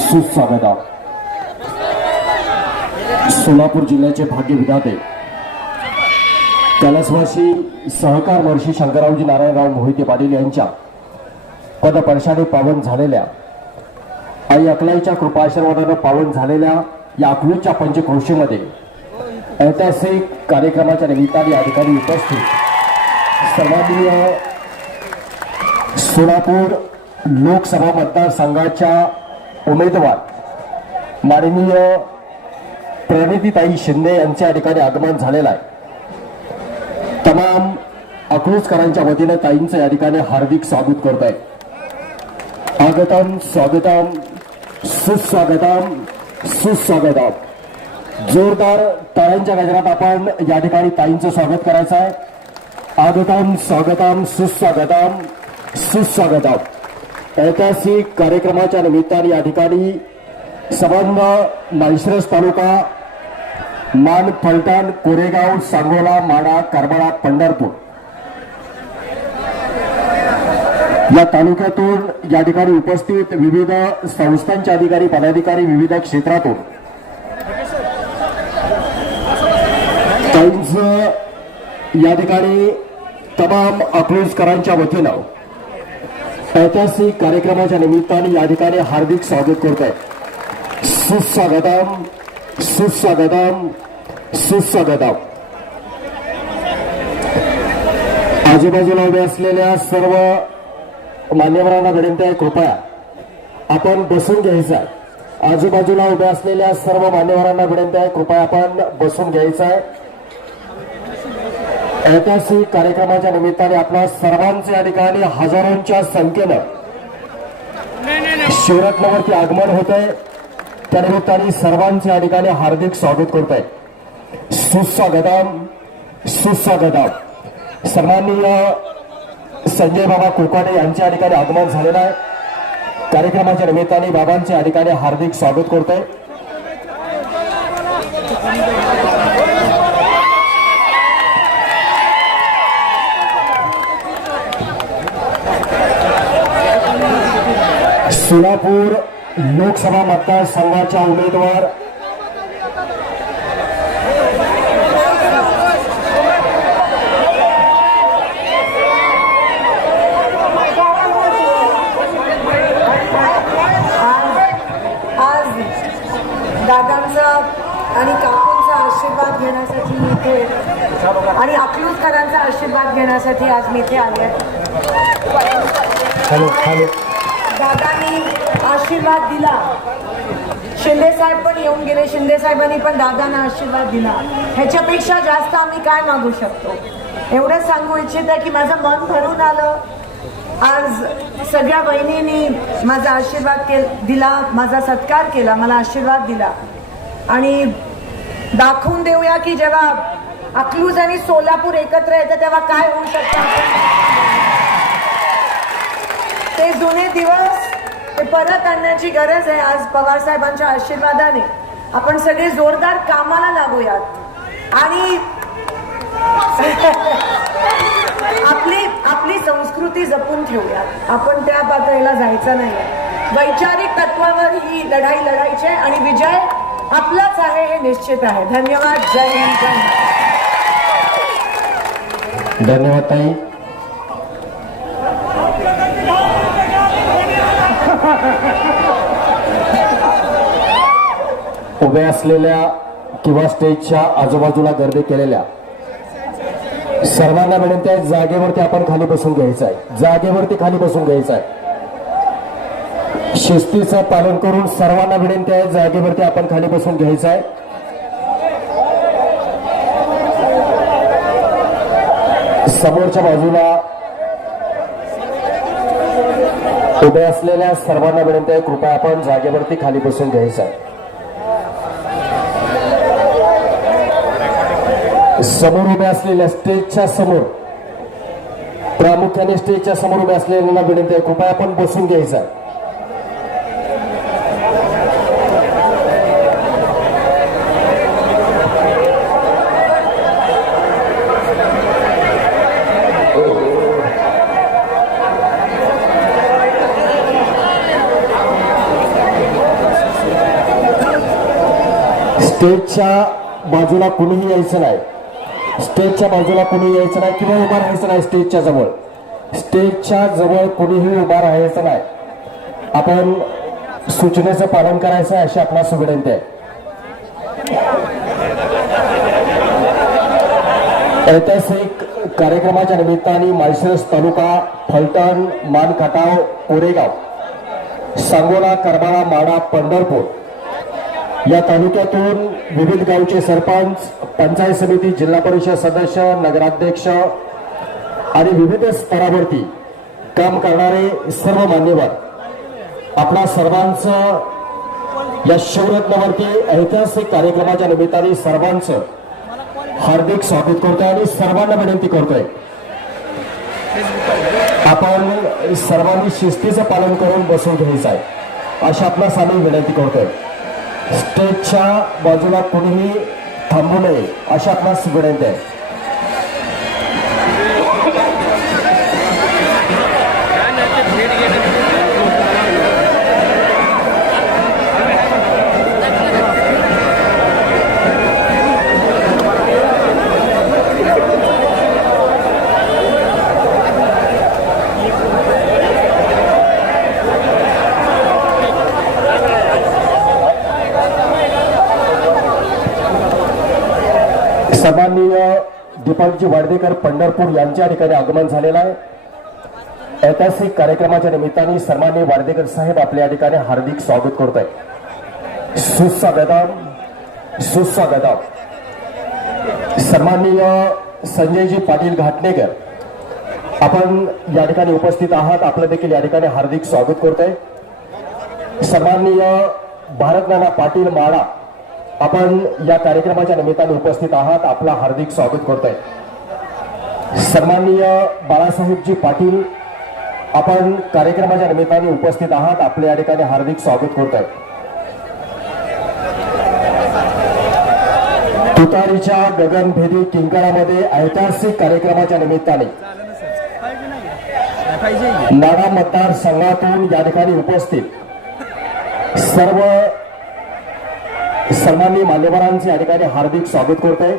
सुस्वागता सोलापूर जिल्ह्याचे भाग्य विधाते. कैलासवासी सहकार महर्षी शंकररावजी नारायणराव मोहिते पाटील यांच्या पदपर्शाने पावन झालेल्या आई अकलाईच्या कृपाशीर्वादानं पावन झालेल्या या अकलूजच्या पंचक्रोशीमध्ये ऐतिहासिक कार्यक्रमाच्या निमित्ताने अधिकारी उपस्थित सर्वांनीय सोलापूर लोकसभा मतदारसंघाच्या उमेदवार. माननीय प्रणितीताई शिंदे यांच्या या ठिकाणी आगमन झालेलं आहे. तमाम अकलूजकरांच्या वतीनं ताईंचं या ठिकाणी हार्दिक स्वागत करत आहे आगतम स्वागतम सुस्वागतम सुस्वागतम. जोरदार टाळ्यांच्या गजरात आपण या ठिकाणी ताईंचं स्वागत करायचं आहे. आगतम स्वागतम सुस्वागतम सुस्वागतम. ऐतिहासिक कार्यक्रमाच्या निमित्ताने या ठिकाणी संबंध माळशिरस तालुका मान फलटण कोरेगाव सांगोला माडा करबळा पंढरपूर. या तालुक्यातून या ठिकाणी उपस्थित विविध संस्थांचे अधिकारी पदाधिकारी विविध क्षेत्रातून ताईंचं या ठिकाणी तमाम अकलूजकरांच्या वतीनं ऐतिहासिक कार्यक्रमाच्या निमित्ताने या ठिकाणी हार्दिक स्वागत करत आहे सुस्वागतम सुस्वागतम सुस्वागतम. आजूबाजूला उभे असलेल्या सर्व मान्यवरांना विनंती आहे कृपया आपण बसून घ्यायचा आहे. आजूबाजूला उभ्या असलेल्या सर्व मान्यवरांना विनंती आहे कृपया आपण बसून घ्यायचा आहे. ऐतिहासिक कार्यक्रमाच्या निमित्ताने आपल्या सर्वांचे या ठिकाणी हजारोंच्या संख्येनं शिवरत्नावरती आगमन होत आहे त्यानिमित्ताने सर्वांचे या ठिकाणी हार्दिक स्वागत करत आहे सुस्वागतम सुस्वागतम. सन्माननीय संजय बाबा कोकाटे यांच्या ठिकाणी आगमन झालेलं आहे. कार्यक्रमाच्या निमित्ताने बाबांच्या ठिकाणी हार्दिक स्वागत करतोय. सोलापूर लोकसभा मतदारसंघाच्या उमेदवार आज दादांचा आणि काकूंचा आशीर्वाद घेण्यासाठी मी इथे आणि अकलूजकरांचा आशीर्वाद घेण्यासाठी आज मी इथे आले दादांनी आशीर्वाद दिला. शिंदे साहेब पण येऊन गेले. शिंदे साहेबांनी पण दादांना आशीर्वाद दिला. ह्याच्यापेक्षा जास्त आम्ही काय मागू शकतो? एवढं सांगू इच्छित आहे की माझं मन भरून आलं. आज सगळ्या बहिणींनी माझा आशीर्वाद के दिला. माझा सत्कार केला. मला आशीर्वाद दिला. आणि दाखवून देऊया की जेव्हा अकलूज आणि सोलापूर एकत्र येतं तेव्हा काय होऊ शकतं? ते जुने दिवस परत आणण्याची गरज आहे आज पवार साहेबांच्या आशीर्वादाने. आपण सगळे जोरदार कामाला लागूयात. आणि आपली आपली संस्कृती जपून ठेवूयात. आपण त्या पातळीला जायचं नाही. वैचारिक तत्वावर ही लढाई लढायची आहे आणि विजय आपलाच आहे हे निश्चित आहे. धन्यवाद. जय हिंद जय हिंद. धन्यवाद ताई. उभ्या असलेल्या किंवा स्टेजच्या आजूबाजूला गर्दी केलेल्या. सर्वांना विनंती आहे जागेवरती आपण खाली बसून घ्यायचं आहे. जागेवरती खाली बसून घ्यायचं आहे. शिस्तीचं पालन करून सर्वांना विनंती आहे जागेवरती आपण खाली बसून घ्यायचं आहे. समोरच्या बाजूला उभ्या असलेल्या सर्वांना विनंती आहे कृपया आपण जागेवरती खाली बसून घ्यायचं आहे. समोर उभ्या असलेल्या स्टेजच्या समोर प्रामुख्याने स्टेजच्या समोर उभ्या असलेल्यांना विनंती आहे कृपया आपण बसून घ्यायचं आहे. स्टेजच्या बाजूला कुणीही यायचं नाही. स्टेजच्या बाजूला कुणी यायचं नाही किंवा उभा राहायचं नाही स्टेजच्या जवळ. स्टेजच्या जवळ कोणीही उभा राहायचं नाही. आपण सूचनेचं पालन करायचं आहे अशी आपला विनंती आहे. ऐतिहासिक कार्यक्रमाच्या निमित्ताने माळशिरस तालुका फलटण मानखटाव कोरेगाव सांगोला करबाळा माडा पंढरपूर या तालुक्यातून विविध गावचे सरपंच पंचायत समिती जिल्हा परिषद सदस्य नगराध्यक्ष आणि विविध स्तरावरती काम करणारे सर्व मान्यवर आपणा सर्वांचं या शिवरत्नावरती ऐतिहासिक कार्यक्रमाच्या निमित्ताने सर्वांचं हार्दिक स्वागत करतोय आणि सर्वांना विनंती करतोय. आपण सर्वांनी शिस्तीचं पालन करून बसून घ्यायचं आहे अशा आपल्या आम्ही विनंती करतोय. स्टेजच्या बाजूला कोणीही थांबू नये अशा आपणास विनंती आहे. साहेबजी वाडदेकर पंढरपूर यांच्या ठिकाणी आगमन झालेलं आहे. ऐतिहासिक कार्यक्रमाच्या निमित्ताने सन्माननीय वाडदेकर साहेब आपल्या ठिकाणी हार्दिक स्वागत करत आहे सुस्वागतम सुस्वागतम सन्माननीय संजयजी पाटील घाटणेकर आपण या ठिकाणी उपस्थित आहात. आपलं देखील या ठिकाणी हार्दिक स्वागत करतोय. सन्माननीय भारतनाना पाटील माळा आपण या कार्यक्रमाच्या निमित्ताने उपस्थित आहात. आपला हार्दिक स्वागत करतोय. सन्माननीय बाळासाहेबजी पाटील आपण कार्यक्रमाच्या निमित्ताने उपस्थित आहात. आपल्या या ठिकाणी हार्दिक स्वागत करतोय. तुतारीच्या गगनभेदी किंकाळामध्ये ऐतिहासिक कार्यक्रमाच्या निमित्ताने नाडा मतदारसंघातून या ठिकाणी उपस्थित सर्व सन्माननीय मान्यवरांचे या ठिकाणी हार्दिक स्वागत करतोय.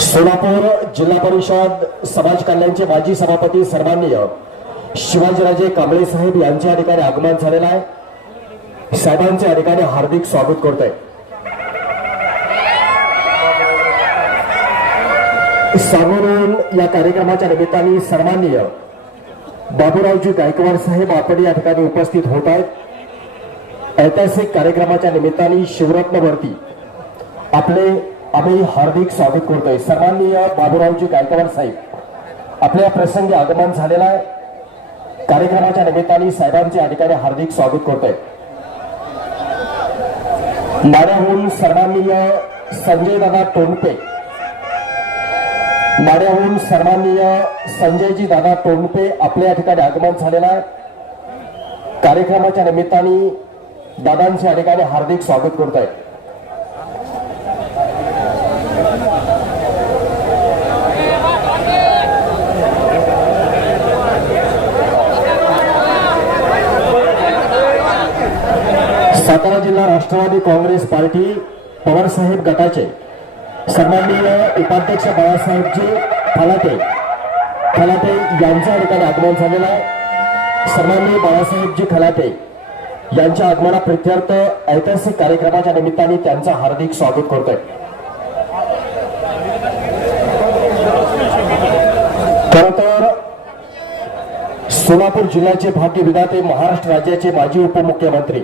सोलापूर जिल्हा परिषद समाज कल्याणचे माजी सभापती सन्माननीय शिवाजीराजे कांबळे साहेब यांच्या या ठिकाणी आगमन झालेलं आहे. साहेबांचे या ठिकाणी हार्दिक स्वागत करतोय. सागरून या कार्यक्रमाच्या निमित्ताने सन्माननीय बाबूरावजी गायकवाड साहेब आपण या ठिकाणी उपस्थित होत आहेत. ऐतिहासिक कार्यक्रमाच्या निमित्ताने शिवरत्नवरती आपले आम्ही हार्दिक स्वागत करतोय. सन्माननीय बाबूरावजी गायकवाड साहेब आपल्या प्रसंगी आगमन झालेला आहे. कार्यक्रमाच्या निमित्ताने साहेबांचे अधिकारी हार्दिक स्वागत करतोय. नाड्याहून सन्माननीय संजय दादा टोंडपे नाड्याहून सन्माननीय संजयजी दादा टोंडपे आपल्या या ठिकाणी आगमन झालेलं आहे. कार्यक्रमाच्या निमित्ताने दादांचे अधिकारी ठिकाणी हार्दिक स्वागत करत आहे सातारा जिल्हा राष्ट्रवादी काँग्रेस पार्टी पवारसाहेब गटाचे सन्माननीय उपाध्यक्ष बाळासाहेबजी फलाटे. खलाटे यांच्या ठिकाणी आगमन झालेलं आहे. सन्माननीय बाळासाहेबजी खलाटे यांच्या आगमना प्रित्यर्थ ऐतिहासिक कार्यक्रमाच्या निमित्ताने त्यांचं हार्दिक स्वागत करतोय. खर तर सोलापूर जिल्ह्याचे भाग्य विधाते महाराष्ट्र राज्याचे माजी उपमुख्यमंत्री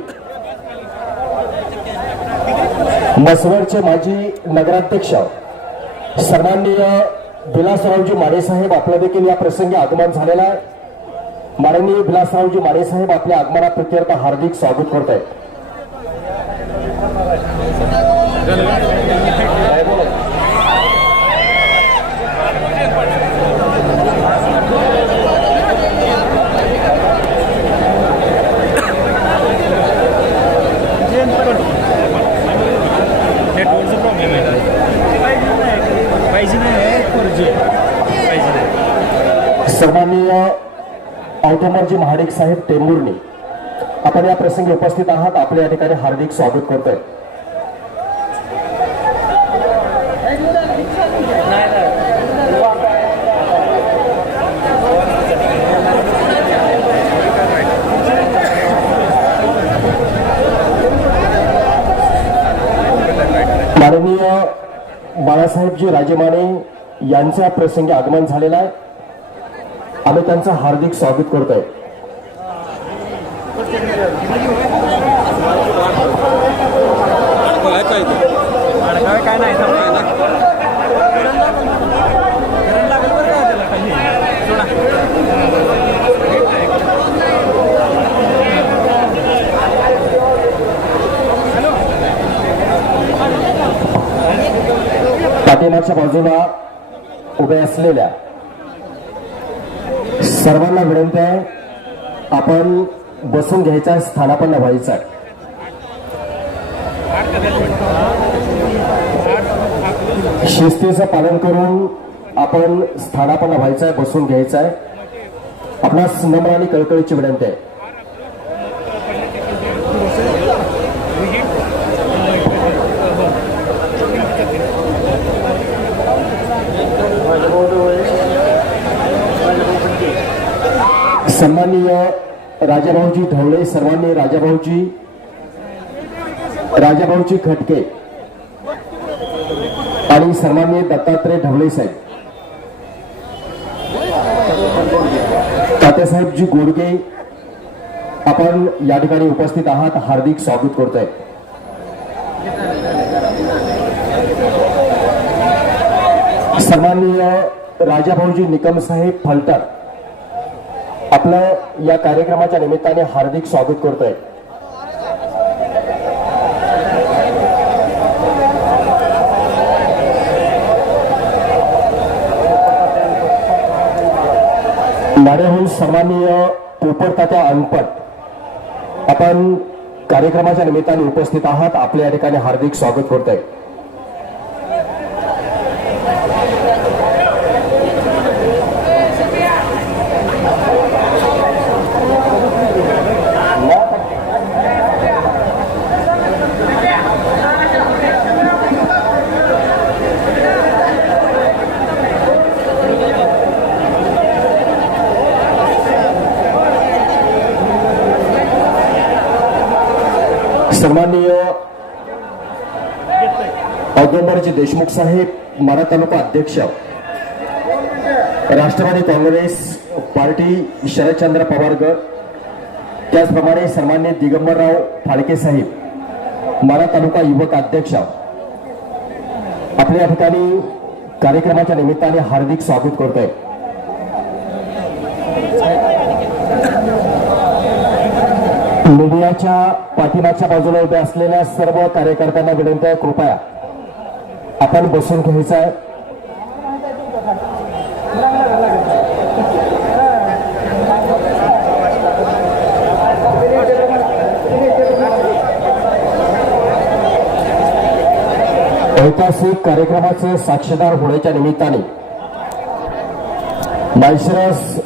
मसवडचे माजी नगराध्यक्ष सन्माननीय विलासरावजी माडेसाहेब आपलं देखील या प्रसंगी आगमन झालेलं आहे. माननीय विलासरावजी माडेसाहेब आपल्या आगमना प्रत्यर्थ हार्दिक स्वागत करत आहेत नाही सन्माननीय महाडिक साहेब टेंबुर्णी आपण या प्रसंगी उपस्थित आहात. आपल्या या ठिकाणी हार्दिक स्वागत करतोय. माननीय बाळासाहेबजी राजेमाने यांच्या प्रसंगी आगमन झालेलं आहे. आम्ही त्यांचं हार्दिक स्वागत करतोय. अडकावे काय नाही पाठीमागच्या बाजूला उभे असलेल्या सर्वांना विनंती आहे आपण बसून घ्यायचा स्थानापन्न व्हायचा आहे शिस्तीचं पालन करून आपण स्थानापन्न व्हायचं आहे बसून घ्यायचं आहे. आपणास नम्र आणि कळकळीची विनंती आहे. सन्माननीय राजाभाऊजी ढवळे सर्वांनी राजाभाऊजी राजाभाऊजी खटके आणि सन्माननीय दत्तात्रय ढवळे साहेब. तात्यासाहेबजी गोडगे आपण या ठिकाणी उपस्थित आहात. हार्दिक स्वागत करतोय. सन्माननीय राजाभाऊजी निकम साहेब फलटर आपलं या कार्यक्रमाच्या निमित्ताने हार्दिक स्वागत करतोय. नाड्याहून सन्माननीय पोपटतात्या अंगपट आपण कार्यक्रमाच्या निमित्ताने उपस्थित आहात. आपल्या या ठिकाणी हार्दिक स्वागत करतोय. सन्माननीय औदंबरजी देशमुख साहेब मारा तालुका अध्यक्ष राष्ट्रवादी काँग्रेस पार्टी शरदचंद्र पवार गट त्याचप्रमाणे सन्मान्य दिगंबरराव फाळके साहेब मारा तालुका युवक अध्यक्ष. आपल्या ठिकाणी कार्यक्रमाच्या निमित्ताने हार्दिक स्वागत करतोय. मीडियाच्या पाठीमागच्या बाजूला उभ्या असलेल्या सर्व कार्यकर्त्यांना विनंती आहे कृपया आपण बसून घ्यायचं आहे. ऐतिहासिक कार्यक्रमाचे साक्षीदार होण्याच्या निमित्ताने माळशिरस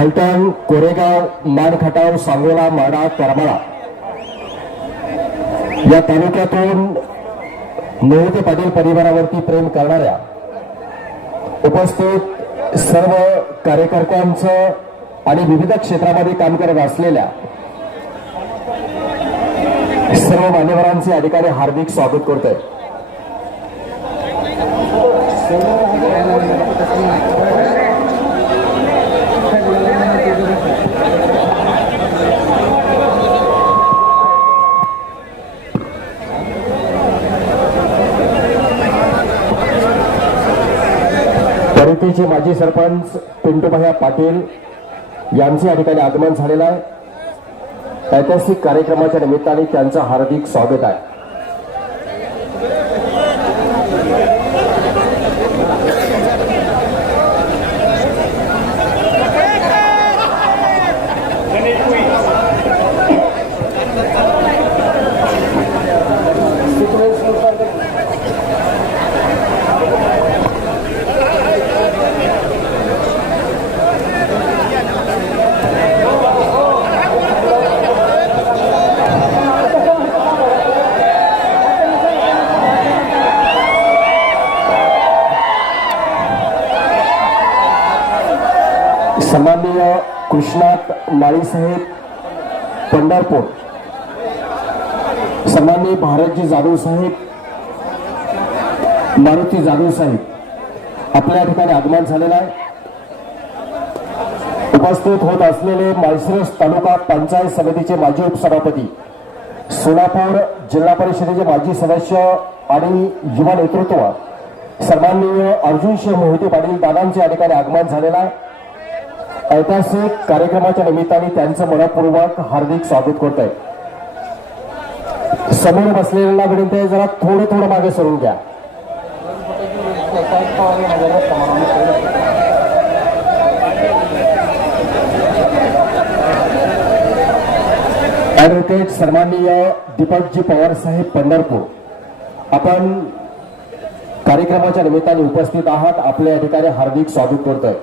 फलटण कोरेगाव मानखटाव सांगोला माडा करमाळा. या तालुक्यातून मोहिते पाटील परिवारावरती प्रेम करणाऱ्या उपस्थित सर्व कार्यकर्त्यांचं आणि विविध क्षेत्रामध्ये काम करत असलेल्या सर्व मान्यवरांचे अधिकारी हार्दिक स्वागत करतोय. परितीचे माजी सरपंच पिंटूभाया पाटील यांचे या ठिकाणी आगमन झालेलं आहे. ऐतिहासिक कार्यक्रमाच्या निमित्ताने त्यांचं हार्दिक स्वागत आहे. विश्वनाथ माळीसाहेब पंढरपूर. सन्मान्य भारतजी जाधव साहेब मारुती जाधव साहेब आपल्या ठिकाणी आगमन झालेलं आहे. उपस्थित होत असलेले माळशिरस तालुका पंचायत समितीचे माजी उपसभापती सोलापूर जिल्हा परिषदेचे माजी सदस्य आणि युवा नेतृत्व सन्माननीय अर्जुन सिंह मोहिते पाटील दादांचे या ठिकाणी आगमन झालेलं आहे. ऐतिहासिक कार्यक्रमाच्या निमित्ताने त्यांचं मनपूर्वक हार्दिक स्वागत करत आहे समोर बसलेल्या विनंती आहे जरा थोडं थोडं मागे सरून घ्या. ॲडव्होकेट सन्माननीय दीपकजी पवार साहेब पंढरपूर. आपण कार्यक्रमाच्या निमित्ताने उपस्थित आहात. आपल्या ठिकाणी हार्दिक स्वागत करतोय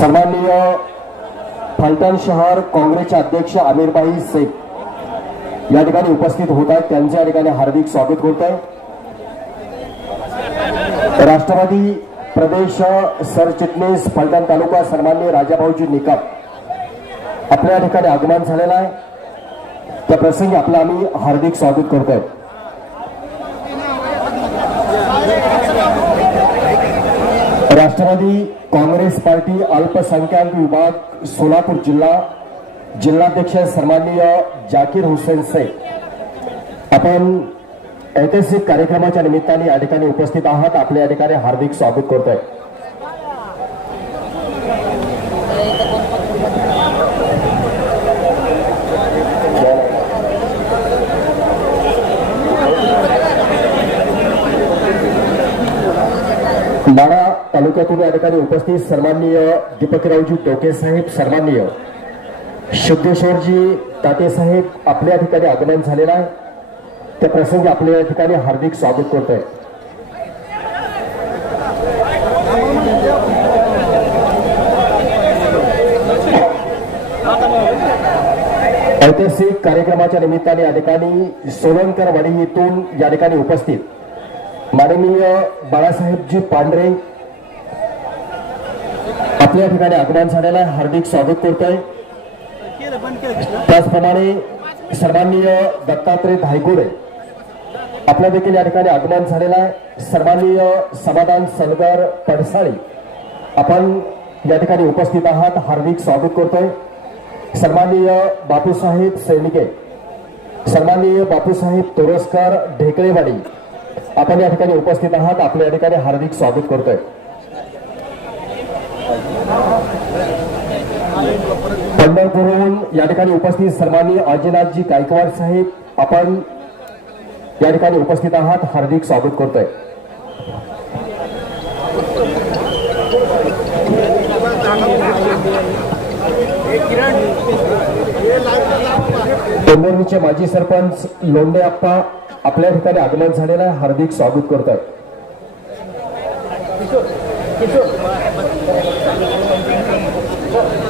सन्माननीय फलटण शहर अध्यक्ष आमिरबाई शेख या ठिकाणी उपस्थित होत आहेत. त्यांचे या ठिकाणी हार्दिक स्वागत होत आहे राष्ट्रवादी प्रदेश सरचिटणीस फलटण तालुका सन्मान्य राजाभाऊजी निकम आपल्या या ठिकाणी आगमन झालेलं आहे. त्या प्रसंगी आपलं आम्ही हार्दिक स्वागत करतोय. राष्ट्रवादी काँग्रेस पार्टी अल्पसंख्याक विभाग सोलापूर जिल्हा जिल्हाध्यक्ष सन्माननीय जाकीर हुसेन शेख आपण ऐतिहासिक कार्यक्रमाच्या निमित्ताने या ठिकाणी उपस्थित आहात. आपल्या या ठिकाणी हार्दिक स्वागत करतोय. बाळा तालुक्यातून या ठिकाणी उपस्थित सन्माननीय दीपकरावजी टोके साहेब सन्माननीय. सिद्धेश्वरजी तातेसाहेब आपल्या ठिकाणी आगमन झालेलं आहे. त्या प्रसंगी आपल्या या ठिकाणी हार्दिक स्वागत करतोय. ऐतिहासिक कार्यक्रमाच्या निमित्ताने या ठिकाणी सोलंकर वाडी येथून या ठिकाणी उपस्थित माननीय बाळासाहेबजी पांढरे आपल्या ठिकाणी आगमन झालेलं आहे. हार्दिक स्वागत करतोय. त्याचप्रमाणे सन्माननीय दत्तात्रय धायगुडे आपल्या देखील या ठिकाणी आगमन झालेलं आहे. सन्माननीय समाधान सलगर पडसाळी. आपण या ठिकाणी उपस्थित आहात. हार्दिक स्वागत करतोय. सन्माननीय बापूसाहेब सैनिके. सन्माननीय बापूसाहेब तोरसकर ढेकळेवाडी. आपण या ठिकाणी उपस्थित आहात. आपल्या या ठिकाणी हार्दिक स्वागत करतोय. पंढरपूरहून या ठिकाणी उपस्थित सन्माननीय अजिनाथजी गायकवाड साहेब आपण या ठिकाणी उपस्थित आहात. हार्दिक स्वागत करतोय. पंढरपूरचे माजी सरपंच लोंडे आप्पा आपल्या ठिकाणी आगमन झालेलं आहे. हार्दिक स्वागत करतोय. हा,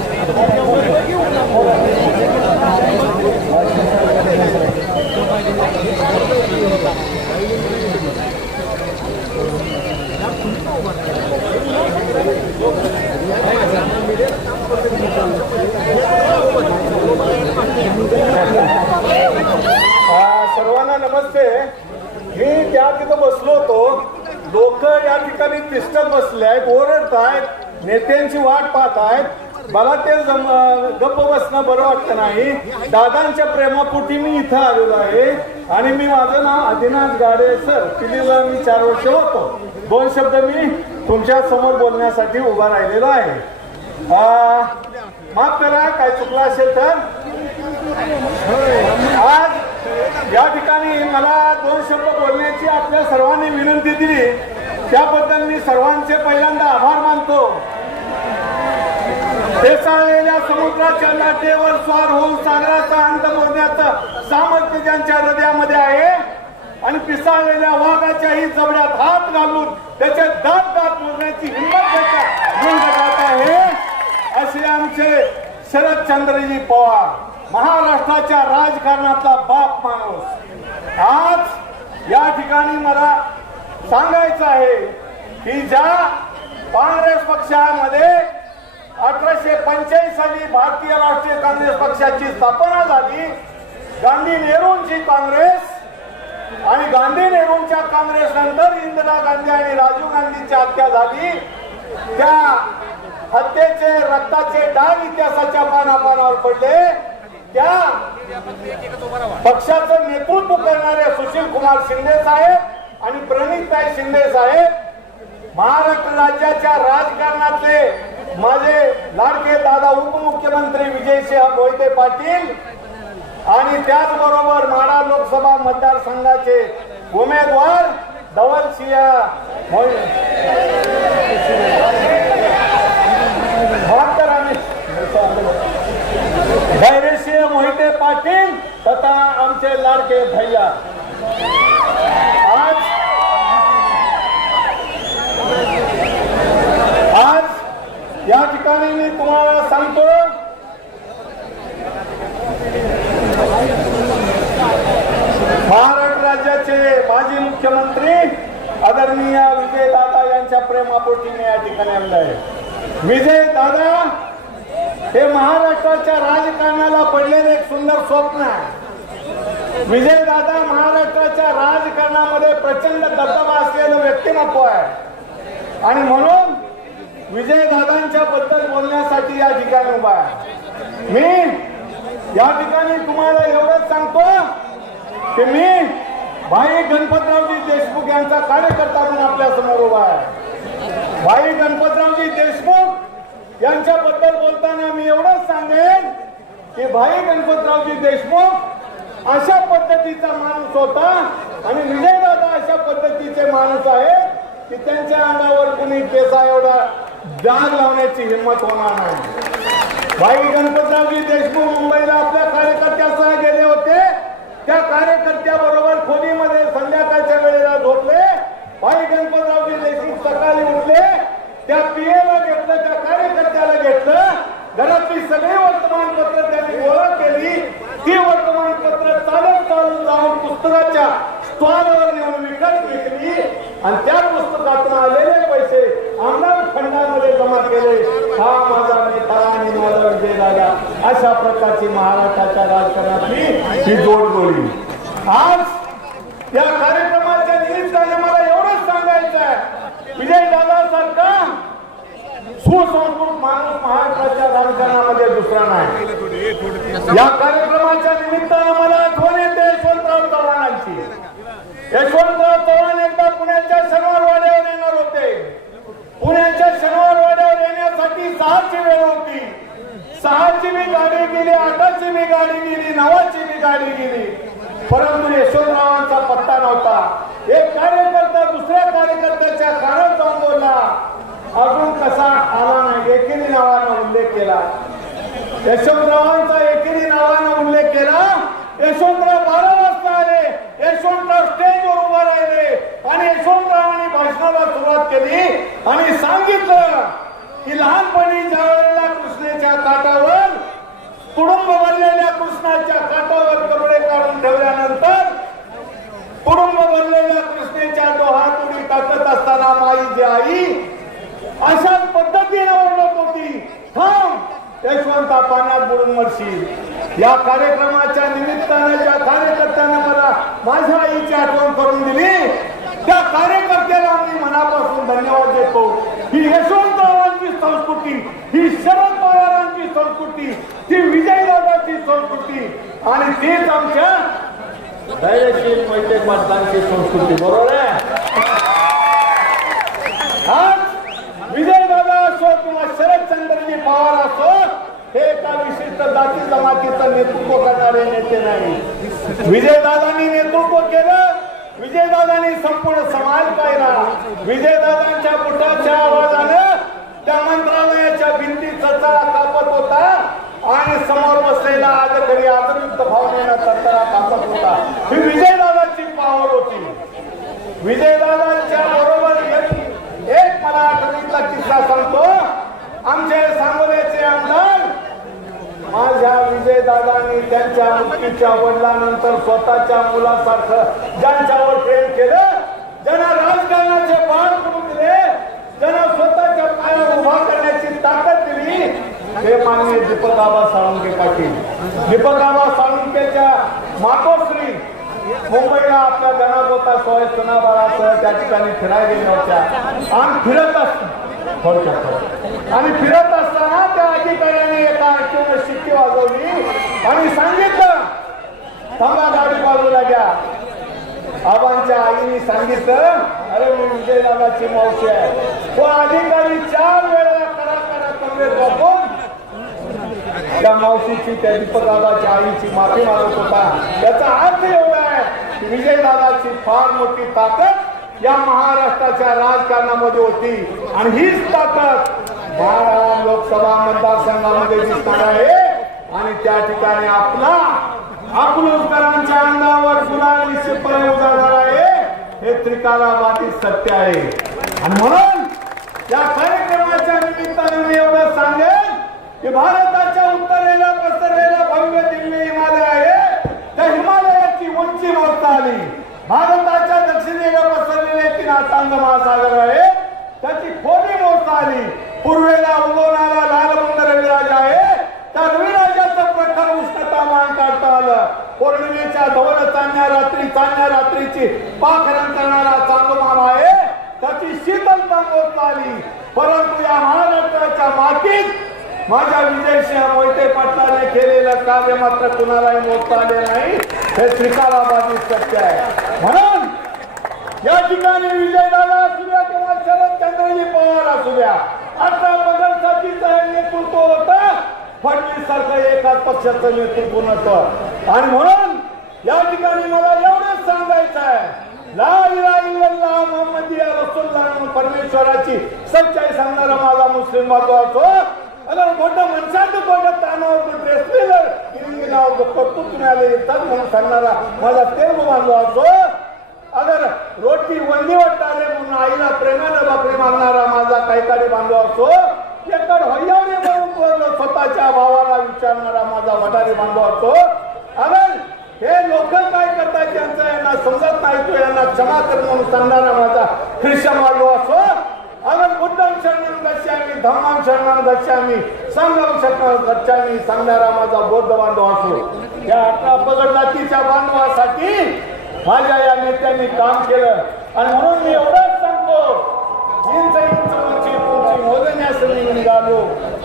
सर्वांना नमस्ते. मी त्या तिथं बसलो होतो. लोक या ठिकाणी तिष्ठत बसले आहेत ओरडत आहेत नेत्यांची वाट पाहत आहेत. मला ते गप्प बसणं बरं वाटतं नाही. दादांच्या प्रेमापोटी मी इथं आलेलो आहे. आणि मी माझं नाव आदिनाथ गाडे सर. पिलीला मी चार वर्ष होतो. दोन शब्द मी तुमच्यासमोर बोलण्यासाठी उभा राहिलेलो आहे. माफ करा काय चुकलं असेल तर? आज या ठिकाणी मला दोन शब्द बोलण्याची आपल्या सर्वांनी विनंती दिली. त्याबद्दल मी सर्वांचे पहिल्यांदा आभार मानतो. भेसाळलेल्या समुद्राच्या लाटेवर स्वार होऊन सागराचा अंत मोडण्याचं सामर्थ्य त्यांच्या हृदयामध्ये आहे. आणि पिसाळलेल्या वाघाच्याही जबड्यात हात घालून त्याचे दात दात मोडण्याची हिंमत त्याच्या आहे. असे आमचे शरदचंद्रजी पवार महाराष्ट्राच्या राजकारणातला बाप माणूस. आज या ठिकाणी मला सांगायचं आहे की ज्या काँग्रेस पक्षामध्ये अठराशे पंच्याऐंशी साली भारतीय राष्ट्रीय काँग्रेस पक्षाची स्थापना झाली. गांधी नेहरूंची काँग्रेस आणि गांधी नेहरूंच्या काँग्रेस नंतर इंदिरा गांधी आणि राजीव गांधीची हत्या झाली. त्या हत्येचे रक्ताचे डाग इतिहासाच्या पानापानावर पडले. त्या पक्षाचं नेतृत्व करणारे सुशील कुमार शिंदे साहेब आणि प्रणितभाई शिंदे साहेब महाराष्ट्र राज्याच्या राजकारणातले माझे लाडके दादा उपमुख्यमंत्री विजयसिंह मोहिते पाटील आणि त्याचबरोबर माडा लोकसभा मतदारसंघाचे उमेदवार धवल सिंह मोहिते पाटील तथा आमचे लाडके भैया आज आज या ठिकाणी मी तुम्हाला सांगतो महाराष्ट्र राज्याचे माजी मुख्यमंत्री आदरणीय विजय दादा यांच्या प्रेमापोटी मी या ठिकाणी आणलं आहे. विजय दादा हे महाराष्ट्राच्या राजकारणाला पडलेले एक सुंदर स्वप्न आहे. विजय दादा महाराष्ट्राच्या राजकारणामध्ये प्रचंड दबदबा असलेलं व्यक्तिमत्व आहे. आणि म्हणून विजय दादांच्या बद्दल बोलण्यासाठी या ठिकाणी उभा आहे. मी या ठिकाणी तुम्हाला एवढंच सांगतो की मी भाई गणपतरावजी देशमुख यांचा कार्यकर्ता म्हणून आपल्यासमोर उभा आहे. भाई गणपतरावजी देशमुख यांच्याबद्दल बोलताना मी एवढंच सांगेन की भाई गणपतरावजी देशमुख अशा पद्धतीचा माणूस होता आणि विजयदादा अशा पद्धतीचे माणूस आहे की त्यांच्या अंगावर कुणी केसा एवढा जाग लावण्याची हिंमत होणार नाही. भाई गणपतरावजी देशमुख मुंबईला आपल्या कार्यकर्त्यासह गेले. त्या कार्यकर्त्याबरोबर खोलीमध्ये संध्याकाळच्या वेळेला झोपले. भाई गणपतरावजी देशमुख सकाळी उठले. त्या पीएला घेतलं त्या कार्यकर्त्याला घेतलं. घरातली सगळी वर्तमानपत्र त्यांनी गोळा केली. ती वर्तमानपत्र चालत चालत जाऊन पुस्तकाच्या स्टॉलवर नेऊन विकत घेतली आणि त्या पुस्तकातून आलेले पैसे आमदार फंडामध्ये जमा केले. हा माझा म्हणजे नेता आणि माझा विजय दादा अशा प्रकारची महाराष्ट्राच्या राजकारणातली ही जोडगोळी आज या कार्यक्रमाच्या निमित्ताने मला एवढंच सांगायचं आहे. विजय दादा सारखा सुसंस्कृत माणूस महाराष्ट्राच्या राजकारणामध्ये दुसरा नाही. या कार्यक्रमाच्या निमित्तानं मला आठवण यशवंतराव चव्हाण एकदा पुण्याच्या शनिवार वाड्यावर येणार होते. पुण्याच्या शनिवार वाड्यावर येण्यासाठी सहाची वेळ होती. सहाची मी गाडी गेली आठाची मी गाडी गेली नवाची मी गाडी गेली. परंतु यशवंतरावांचा पत्ता नव्हता. एक कार्यकर्ता दुसऱ्या कार्यकर्त्याच्या कारण जाऊन बोलला अजून कसा आला नाही? एकेरी नावानं उल्लेख केला. यशवंतरावांचा एकेरी नावानं उल्लेख केला. यशवंतराव बारा वाजता आले. यशवंतराव स्टेजवर उभा राहिले आणि यशवंतरावांनी भाषणाला सुरुवात केली आणि सांगितलं की लहानपणी ज्या वेळेला कृष्णेच्या काठावर कुटुंब बनलेल्या कृष्णाच्या काठावर कपडे काढून ठेवल्यानंतर कुटुंब बनलेल्या कृष्णेच्या डोहातुडी टाकत असताना माईची आई अशाच पद्धतीने ओरडत होती थांब यशवंता पाण्यात बुडून मरशील. या कार्यक्रमाच्या निमित्ताने ज्या कार्यकर्त्याने मला माझ्या आईची आठवण करून दिली त्या कार्यकर्त्याला मी मनापासून धन्यवाद देतो. ही यशवंतरावांची संस्कृती ही शरद पवारांची संस्कृती ही विजयदादाची संस्कृती आणि तीच आमच्या धैर्यशील मोहिते पाटलांची संस्कृती बरोबर आहे? आज विजयदादा असो किंवा शरदचंद्रजी पवार हे एका विशिष्ट जाती जमातीचं नेतृत्व करणारे नेते नाही. विजयदादांनी नेतृत्व केलं विजयदादांनी संपूर्ण समाज पाहिला. विजयदादांच्या पुटाच्या आवाजानं त्या मंत्रालयाच्या भिंती चचरा कापत होता आणि समोर बसलेला आजकरी आदरयुक्त भावनेनं चचरा कापत होता. ही विजयदादांची पावर होती. विजयदादांच्या बरोबर एक एक मला आठवणीतला किस्सा सांगतो. आमचे सांगोल्याचे आमदार माझ्या विजयदादांनी त्यांच्या मुक्तीच्या वडिलांनंतर स्वतःच्या मुलासारखं ज्यांच्यावर प्रेम केलं ज्यांना राजकारणाचे बाळ करून दिले ज्यांना स्वतःच्या पायावर उभा करण्याची ताकद दिली हे माननीय दीपकाबा साळुंके पाटील. दीपकाबा साळुंकेच्या मातोश्री मुंबईला आपल्या गणागोता सोय सणाबारासह त्या ठिकाणी फिरायला गेल्या होत्या. आणि फिरत असताना थोडक्यात थोडं. आणि फिरत असताना त्या अधिकाऱ्याने एका आठवण शिक्की वाजवली आणि सांगितलं थांबा गाडी बाजूला घ्या. आबांच्या आईने सांगितलं अरे मी विजयदादाची मावशी आहे. तो अधिकारी चार वेळेला करा करा कमरेत वापरून त्या मावशीची त्या दीपक दादाच्या आईची माफी मागत होता. याचा अर्थ एवढा आहे विजयदादाची फार मोठी ताकद या महाराष्ट्राच्या राजकारणामध्ये होती. आणि हीच ताकद बारा लोकसभा मतदारसंघामध्ये दिसणार आहे. आणि त्या ठिकाणी आपला अकलूजकरांच्या अंगावर गुलाल निश्चितपणे उजाडणार आहे. हे त्रिकालाबादी सत्य आहे. आणि म्हणून या कार्यक्रमाच्या निमित्ताने मी एवढं सांगेन की भारताच्या उत्तरेला पसरलेला भव्य दिल्ली हिमालय आहे. त्या हिमालयाची उंची मोजता आली. भारताच्या दक्षिणेला पसरलेले तीन असांग महासागर आहे त्याची खोली मोजता आली पूर्वेला उगवणारा लालबंद रविराज आहे. त्या रविराजाचं प्रखर उष्णतामान काढता आलं. पौर्णिमेच्या धवल चांदण्या रात्री चांदण्या रात्रीची पाखरण करणारा चांदोमाम आहे. त्याची शीतलता मोजता आली परंतु या महाराष्ट्राच्या मातीत माझ्या विजयसिंह मोहिते पाटलाने केलेलं कार्य मात्र कुणालाही मोजता आले नाही. हे त्रिकालाबाधित सत्य आहे म्हणून या ठिकाणी विजयदादा असू द्या किंवा शरदचंद्रजी पवार असू द्या अठरा पगडसाठीचं हे नेतृत्व होतं फडणवीस सारखं एकाच पक्षाचं नेतृत्व नव्हतं. आणि म्हणून या ठिकाणी मला एवढंच सांगायचं आहे ला इलाहा इल्लल्लाह मुहम्मदिया रसूलुल्लाह म्हणून परमेश्वराची सच्चाई सांगणारा माझा मुस्लिम बांधव असो अगर मोठं मनशाचं तोंडात तानावर ड्रेस लिहिलं हिंदी नाव कर्तृत्व आले येतात म्हणून सांगणारा माझा तेलगू बांधव असो. अगर रोटी वंदीवट आले म्हणून आईला प्रेमानं बापरी मागणारा माझा काहीतरी बांधव असो एकड हय्यावरी म्हणून स्वतःच्या भावाला विचारणारा माझा वडारी बांधव असो. अगर हे लोक काय करतात त्यांचं यांना समजत नाही तो यांना क्षमा कर म्हणून सांगणारा माझा ख्रिश्चन बांधव असो. अगर बुद्धम शरणम गच्छामी धम्मम शरणम गच्छामी संगम शकणार गच्छामी सांगणारा माझा बौद्ध बांधव असो. या अठरा पगड जातीच्या बांधवासाठी माझ्या या नेत्यांनी काम केलं. आणि म्हणून मी एवढंच सांगतो इंच इंच उंची उंची मोजण्यास मी निघालो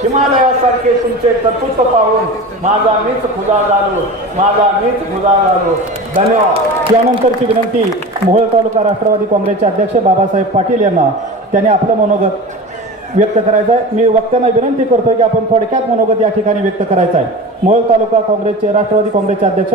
हिमालयासारखे तुमचे कर्तृत्व पाहून माझा मीच खुदा झालो. माझा मीच खुदा झालो. धन्यवाद. यानंतरची विनंती मोहोळ तालुका राष्ट्रवादी काँग्रेसचे अध्यक्ष बाबासाहेब पाटील यांना. त्यांनी आपलं मनोगत व्यक्त करायचं आहे मी वक्त्यांना विनंती करतो की आपण थोडक्यात मनोगत या ठिकाणी व्यक्त करायचं आहे मोहोळ तालुका काँग्रेसचे राष्ट्रवादी काँग्रेसचे अध्यक्ष